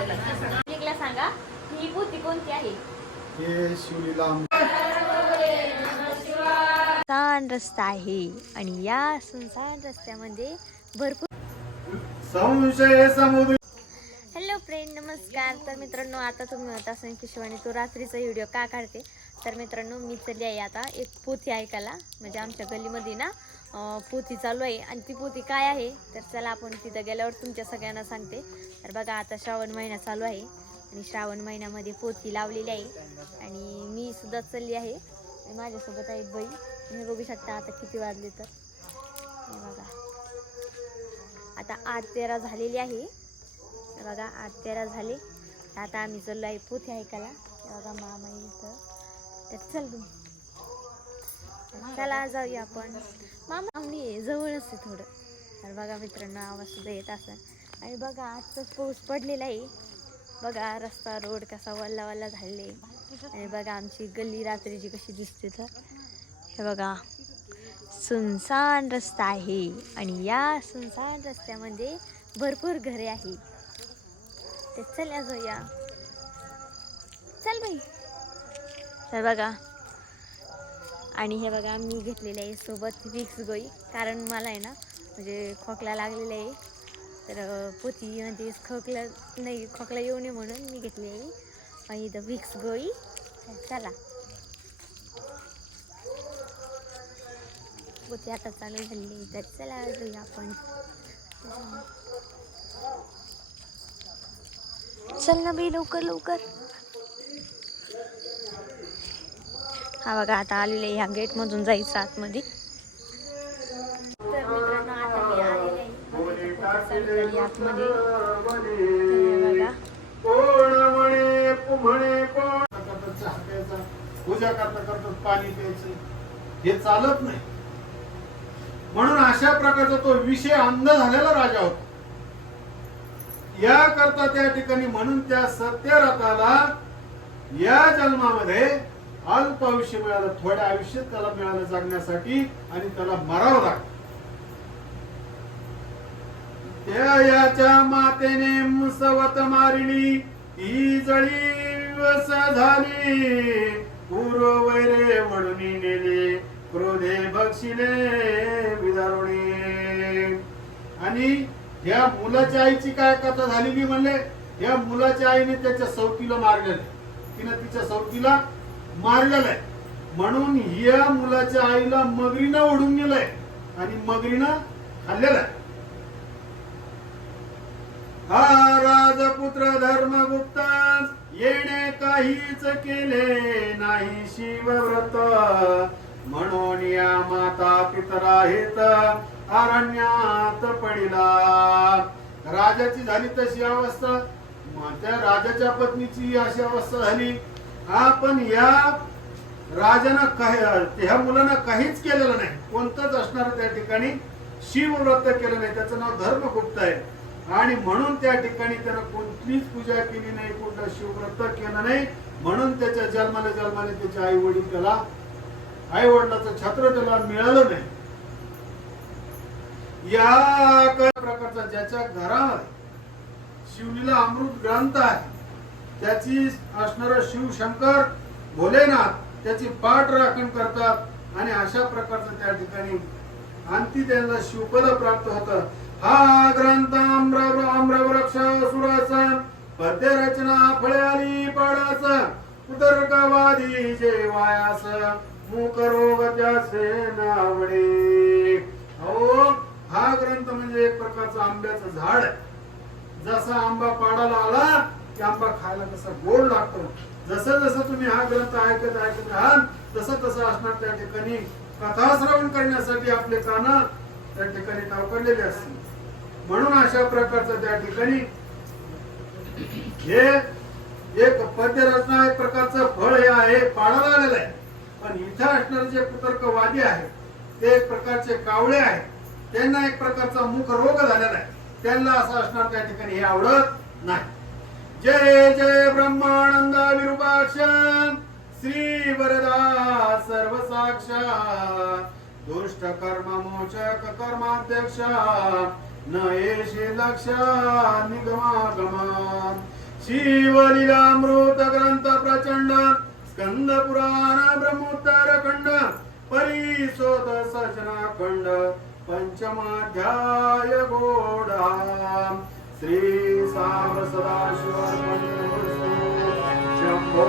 पब्लिकला सांगा ही बुद्धी कोणती आहे? हे शिवलीला सुनसान रस्ता आहे आणि या सुनसान रस्त्यामध्ये भरपूर संशय समुद्र हॅलो फ्रेंड नमस्कार. तर मित्रांनो आता तुम्ही म्हणत असाल की शिवानी तू रात्रीचा व्हिडिओ का काढते? तर मित्रांनो मी चालली आहे आता एक पोथी ऐकायला. म्हणजे आमच्या गल्लीमध्ये ना पोती चालू आहे. आणि ती पोती काय आहे? तर चला आपण तिथं गेल्यावर तुमच्या सगळ्यांना सांगते. तर बघा आता श्रावण महिना चालू आहे. आणि श्रावण महिन्यामध्ये पोती लावलेली आहे. आणि मी सुद्धा चालली आहे. माझ्यासोबत आहे बाई. तुम्ही बघू शकता आता किती वाजले तर. बघा. आता आठ तेरा झालेली आहे. बघा आठ तेरा झाले. आता आम्ही चाललो आहे पोथी ऐकायला. बघा मामा इथं. तर चल तुम्ही. चला जाऊया आपण. मामा आम्ही जवळच आहे थोडं. तर बघा मित्रांनो आवाज सुद्धा येत असं आणि बघा आजचाच पाऊस पडलेला आहे. बघा रस्ता रोड कसा वल्ला वल्ला झालेले आणि बघा आमची गल्ली रात्रीची कशी दिसते तर हे बघा सुनसान रस्ता आहे. आणि या सुनसान रस्त्यामध्ये भरपूर घरे आहे ते चल जाऊया. चल बाई. तर बघा आणि हे बघा मी घेतलेलं आहे सोबत विक्स गोई कारण मला आहे ना म्हणजे खोकला लागलेला आहे. तर पोती म्हणजे खोकला नाही खोकला येऊ नये म्हणून मी घेतली आहे. आणि इथं विक्स गोई चला. पोती आता चालू झाली. आहे तर चला जाऊया आपण. चल ना बाई लवकर लवकर. हा बघा आता आलेले ह्या गेट मधून जायचं आतमध्ये. हे पूजा करता करता पाणी प्यायचं हे चालत नाही. म्हणून अशा प्रकारचा तो विषय अंध झालेला राजा होता. या करता त्या ठिकाणी म्हणून त्या सत्यरथाला या जन्मामध्ये अल्प आयुष्य मिळालं थोड्या आयुष्यात त्याला मिळालं जगण्यासाठी आणि त्याला मरावं लागलं. त्या याच्या मातेने मुसवत मारिणी ती जळी झाली पूर्व वैरे म्हणून नेले क्रोधे बक्षिले विदारुणे. आणि या मुलाच्या आईची काय कथा झालेली म्हणले या मुलाच्या आईने त्याच्या सौतीला मारलेलं तिनं तिच्या सौतीला मारलेलं आहे. म्हणून या मुलाच्या आईला मगरीनं ओढून गेलंय आणि मगरीनं खाल्लेलं आहे. हा राजपुत्र धर्मगुप्त येणे काहीच केले नाही शिवव्रत. म्हणून या माता पितराहित अरण्यात पडिला. राजाची झाली तशी अवस्था. त्या राजाच्या पत्नीची अशी अवस्था झाली. हा पण या राजानं काही ह्या मुलानं काहीच केलेलं नाही. कोणतंच असणार त्या ठिकाणी शिवव्रत केलं नाही. त्याचं नाव धर्मगुप्त आहे. आणि म्हणून त्या ठिकाणी त्यानं कोणतीच पूजा केली नाही कोणतं शिवव्रत केलं नाही. म्हणून त्याच्या जन्माला जन्माने त्याच्या आई वडील त्याला आई वडिलाचं छत्र त्याला मिळालं नाही. या प्रकारचा ज्याच्या घरामध्ये शिवलीला अमृत ग्रंथ आहे त्याची असणार शिवशंकर भोलेनाथ त्याची पाठ राखण करतात आणि अशा प्रकारचं त्या ठिकाणी अंती त्यांना शिवपद प्राप्त होत. हा ग्रंथ आम्र आम्रवृक्ष सुराचा पद्य रचना फळे आली पाडाचा उदरकवादी जे वायास मूक रोग त्याचे नावडे हो हा ग्रंथ म्हणजे एक प्रकारचं आंब्याचं झाड जसा आंबा पाडाला आला की आंबा खायला कसा गोड लागतो जसं जसं तुम्ही हा ग्रंथ ऐकत ऐकत राहाल तसं तसं असणार त्या ठिकाणी कथा श्रवण करण्यासाठी आपले कान त्या ठिकाणी टावकडलेले असतील. म्हणून अशा प्रकारचं त्या ठिकाणी हे एक पद्य रचना एक प्रकारचं फळ हे आहे पाडाला आलेलं आहे. पण इथं असणारे जे कुतर्कवादी आहेत ते एक प्रकारचे कावळे आहेत. त्यांना एक प्रकारचा मुख रोग झालेला आहे. त्यांना असं असणार त्या ठिकाणी हे आवडत नाही. जय जय ब्रह्मानंद विरूपाक्ष श्री वरदा सर्व दुष्ट कर्म मोचक कर्माध्यक्ष न येशे लक्ष निगमागमा शिवलीलामृत ग्रंथ प्रचंड स्कंद पुराण ब्रह्मोत्तर खंड परिसोद सजना खंड पंचमाध्याय गोडा श्री साम सदाशिव शंभो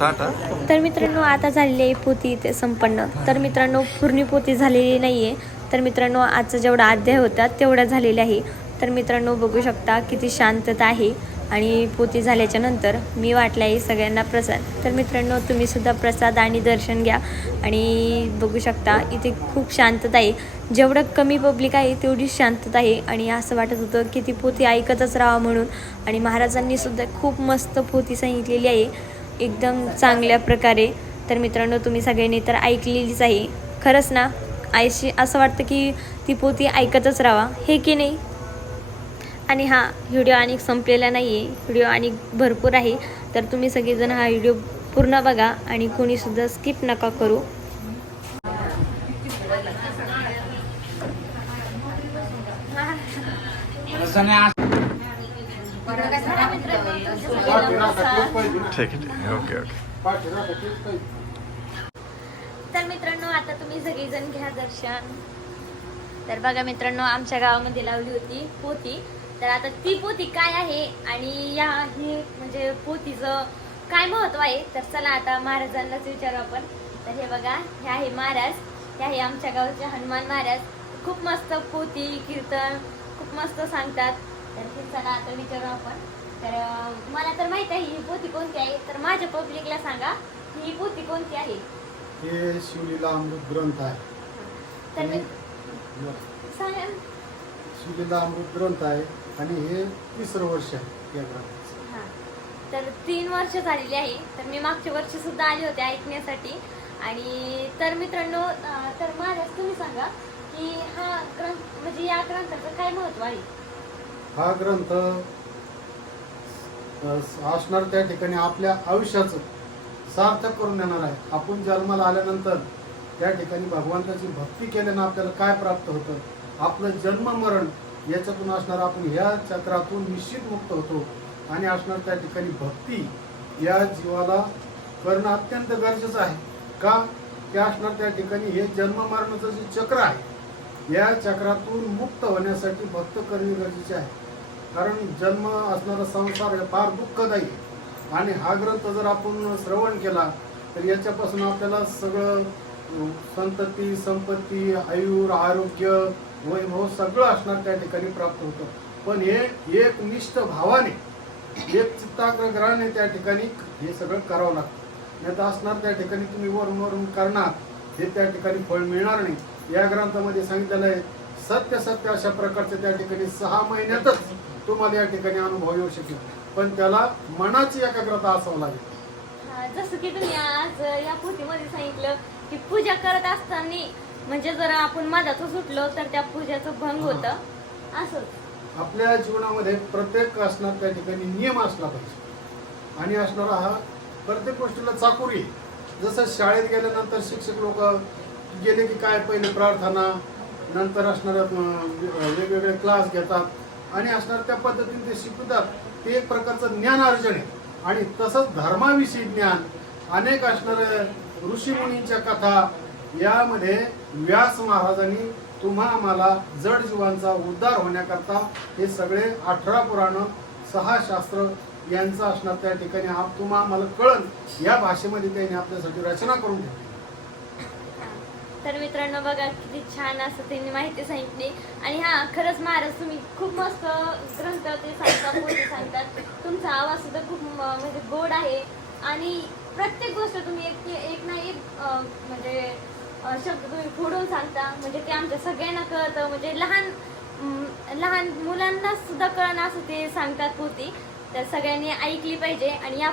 टाटा तर मित्रांनो आता झालेली आहे पोती इथे संपन्न. तर मित्रांनो पूर्ण पोती झालेली नाही आहे तर मित्रांनो आजचा जेवढा अध्याय होता तेवढा झालेला आहे. तर मित्रांनो बघू शकता किती शांतता आहे. आणि पोती झाल्याच्यानंतर मी वाटला आहे सगळ्यांना प्रसाद. तर मित्रांनो तुम्ही सुद्धा प्रसाद आणि दर्शन घ्या. आणि बघू शकता इथे खूप शांतता आहे. जेवढं कमी पब्लिक आहे तेवढी शांतता आहे. आणि असं वाटत होतं की ती पोती ऐकतच राहावं म्हणून. आणि महाराजांनी सुद्धा खूप मस्त पोती सांगितलेली आहे. एकदम चांगल्या प्रकारे. तर मित्रांनो तुम्ही सगळ्यांनी तर ऐकलेलीच आहे. खरंच ना आईशी असं वाटतं की ती पोती ऐकतच राहावा. हे की नाही? आणि हा व्हिडिओ आणि संपलेला नाही आहे व्हिडिओ आणि भरपूर आहे. तर तुम्ही सगळेजण हा व्हिडिओ पूर्ण बघा आणि कोणीसुद्धा स्किप नका करू. ठीक आहे ठीक आहे. Okay okay. तर मित्रांनो आता तुम्ही सगळीजण घ्या दर्शन. तर बघा मित्रांनो आमच्या गावामध्ये लावली होती पोती. तर आता ती पोती काय आहे आणि या ही म्हणजे पोतीचं काय महत्त्व आहे? तर चला आता महाराजांनाच विचारू आपण. तर हे बघा हे आहे महाराज. हे आहे आमच्या गावचे हनुमान महाराज. खूप मस्त पोती कीर्तन खूप मस्त सांगतात. तर हे चला आता विचारू आपण. तर मला तर माहीत आहे ही पोती कोणती आहे. तर माझ्या पब्लिकला सांगा ही पोती कोणती आहे? हे शिवलीला अमृत ग्रंथ आहे. तर मी सांगा. शिवलीला अमृत ग्रंथ आहे आणि हे तिसरं वर्ष आहे या ग्रंथाचं. हा. तर तीन वर्ष झालेली आहे. तर मी मागच्या वर्षी सुद्धा आले होते ऐकण्यासाठी. आणि तर मित्रांनो अं, तर महाराज तुम्ही सांगा की हा ग्रंथ म्हणजे या ग्रंथाचं काय महत्त्व आहे? हा ग्रंथ असणार त्या ठिकाणी आपल्या आयुष्याचं सार्थक करून देणार आहे. आपण जन्माला आल्यानंतर त्या ठिकाणी भगवंताची भक्ती केल्यानं आपल्याला काय प्राप्त होतं? आपलं जन्म मरण याच्यातून असणार आपण ह्या चक्रातून निश्चित मुक्त होतो. आणि असणार त्या ठिकाणी भक्ती या जीवाला करणं अत्यंत गरजेचं आहे. का? ते असणार त्या ठिकाणी हे जन्म मरणाचं जे चक्र आहे या चक्रातून मुक्त होण्यासाठी भक्त करणे गरजेचे आहे. कारण जन्म असणारा संसार हे फार दुःखदायी आणि हा ग्रंथ जर आपण श्रवण केला तर याच्यापासून आपल्याला सगळं संतती संपत्ती आयुर आरोग्य वैभव सगळं असणार त्या ठिकाणी प्राप्त होतं. पण हे एक निष्ठ भावाने एक चित्ताग्रहाने त्या ठिकाणी हे सगळं करावं लागतं. नाही तर असणार त्या ठिकाणी तुम्ही वरून वरून करणार हे त्या ठिकाणी फळ मिळणार नाही. या ग्रंथामध्ये सांगितलेलं आहे सत्य सत्य अशा प्रकारचे त्या ठिकाणी सहा महिन्यातच तुम्हाला या ठिकाणी अनुभव येऊ शकेल. पण त्याला मनाची एकाग्रता असावं लागेल. हा, जसं की तुम्ही आज या पोथीमध्ये सांगितलं की पूजा करत असताना म्हणजे जर आपण मधाचं सुटलो तर त्या पूजाचं भंग होतं. असंच आपल्या जीवनामध्ये प्रत्येक असणार त्या ठिकाणी नियम असला पाहिजे. आणि असणारा हा प्रत्येक गोष्टीला चाकोरी. आहे. जसं शाळेत गेल्यानंतर शिक्षक लोक गेले की काय पहिले प्रार्थना नंतर असणाऱ्या अं, वेगवेगळे क्लास घेतात. आणि असणार त्या पद्धतीने ते शिकवतात ते एक प्रकारचं ज्ञान अर्जन आहे. आणि तसंच धर्माविषयी ज्ञान अनेक असणारे ऋषीमुनींच्या कथा यामध्ये व्यास महाराजांनी तुम्हा आम्हाला जड जीवांचा उद्धार होण्याकरता हे सगळे अठरा पुराण सहा शास्त्र यांचं असणार त्या ठिकाणी आप तुम्हा आम्हाला कळण या भाषेमध्ये त्यांनी आपल्यासाठी रचना करून घेतली तर मित्रांनो बघा किती छान असं त्यांनी माहिती सांगितली. आणि हा खरंच महाराज तुम्ही खूप मस्त ग्रंथ ते सांगतात गोष्टी सांगतात तुमचा आवाज सुद्धा खूप म्हणजे गोड आहे. आणि प्रत्येक गोष्ट तुम्ही एक एक ना एक म्हणजे शब्द तुम्ही फोडून सांगता. म्हणजे ते आमच्या सगळ्यांना कळतं. म्हणजे लहान लहान मुलांना सुद्धा कळणं असं ते सांगतात पोती तर सगळ्यांनी ऐकली पाहिजे आणि या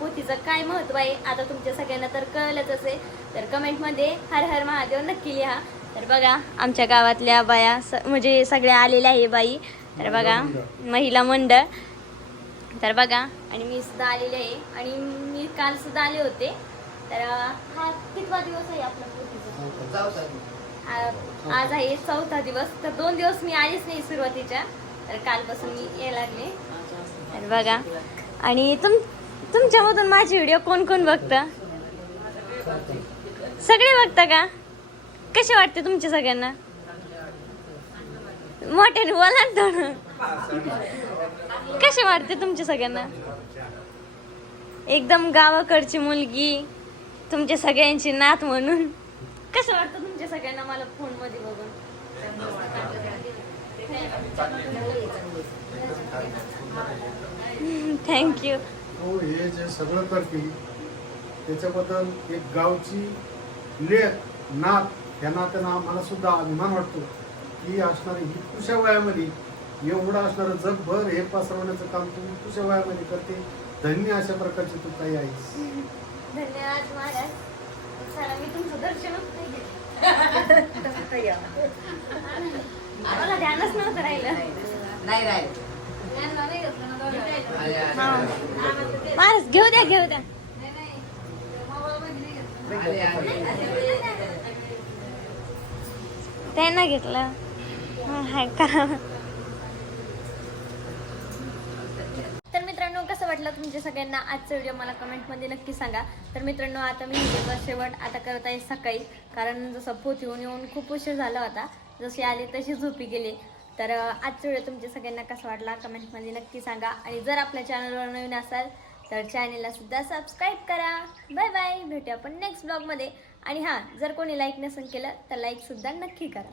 पोथीचं काय महत्त्व आहे आता तुमच्या सगळ्यांना तर कळलंच असेल. तर कमेंटमध्ये हर हर महादेव नक्की लिहा. तर बघा आमच्या गावातल्या बाया स- म्हणजे सगळ्या आलेल्या आहे बाई. तर बघा महिला मंडळ. तर बघा आणि मी सुद्धा आलेले आहे. आणि मी काल सुद्धा आले होते. तर हा कितवा दिवस आहे आपला आज आहे चौथा दिवस. तर दोन दिवस मी आलीच नाही सुरुवातीच्या. तर कालपासून मी यायला लागले. बघा. आणि तुम तुमच्यामधून माझे व्हिडिओ कोण कोण बघतं? सगळे बघता का? कसे वाटते तुमच्या सगळ्यांना? मोठ्याने बोला थोडं कसे वाटते तुमच्या सगळ्यांना? एकदम गावाकडची मुलगी तुमच्या सगळ्यांची नात म्हणून. कसं वाटतं तुमच्या सगळ्यांना मला फोनमध्ये बघून? थँक्यू हो हे जे सगळं करतील त्याच्याबद्दल एक गावची लेख नात या नात्यानं आम्हाला सुद्धा अभिमान वाटतो की असणारी ही तुझ्या वयामध्ये एवढं असणारं जगभर हे पसरवण्याचं काम तू तुझ्या वयामध्ये करते. धन्य अशा प्रकारची तू काही आहेस. धन्यवाद महाराज. चला मी तुमचं दर्शनच नाही घेतलं. मला ध्यानच नव्हतं राहिलं. नाही राहील. महाराज घेऊ द्या घेऊ द्या. त्यांना घेतलं. हाय का? तर मित्रांनो कसं वाटलं तुमच्या सगळ्यांना आजचा व्हिडिओ मला कमेंटमध्ये नक्की सांगा. तर मित्रांनो आता मी व्हिडिओचा शेवट आता करत आहे सकाळी. कारण जसं पोथीहून येऊन खूप उशीर झाला होता. जशी आले तशी झोपी गेले. तर आजचा व्हिडिओ तुमच्या सगळ्यांना कसा वाटला कमेंटमध्ये नक्की सांगा. आणि जर आपल्या चॅनलवर नवीन असाल तर चॅनेलला सुद्धा सबस्क्राईब करा. बाय बाय भेटूया आपण नेक्स्ट ब्लॉगमध्ये आणि हां जर कोणी लाईक नसेल केलं तर लाईकसुद्धा नक्की करा.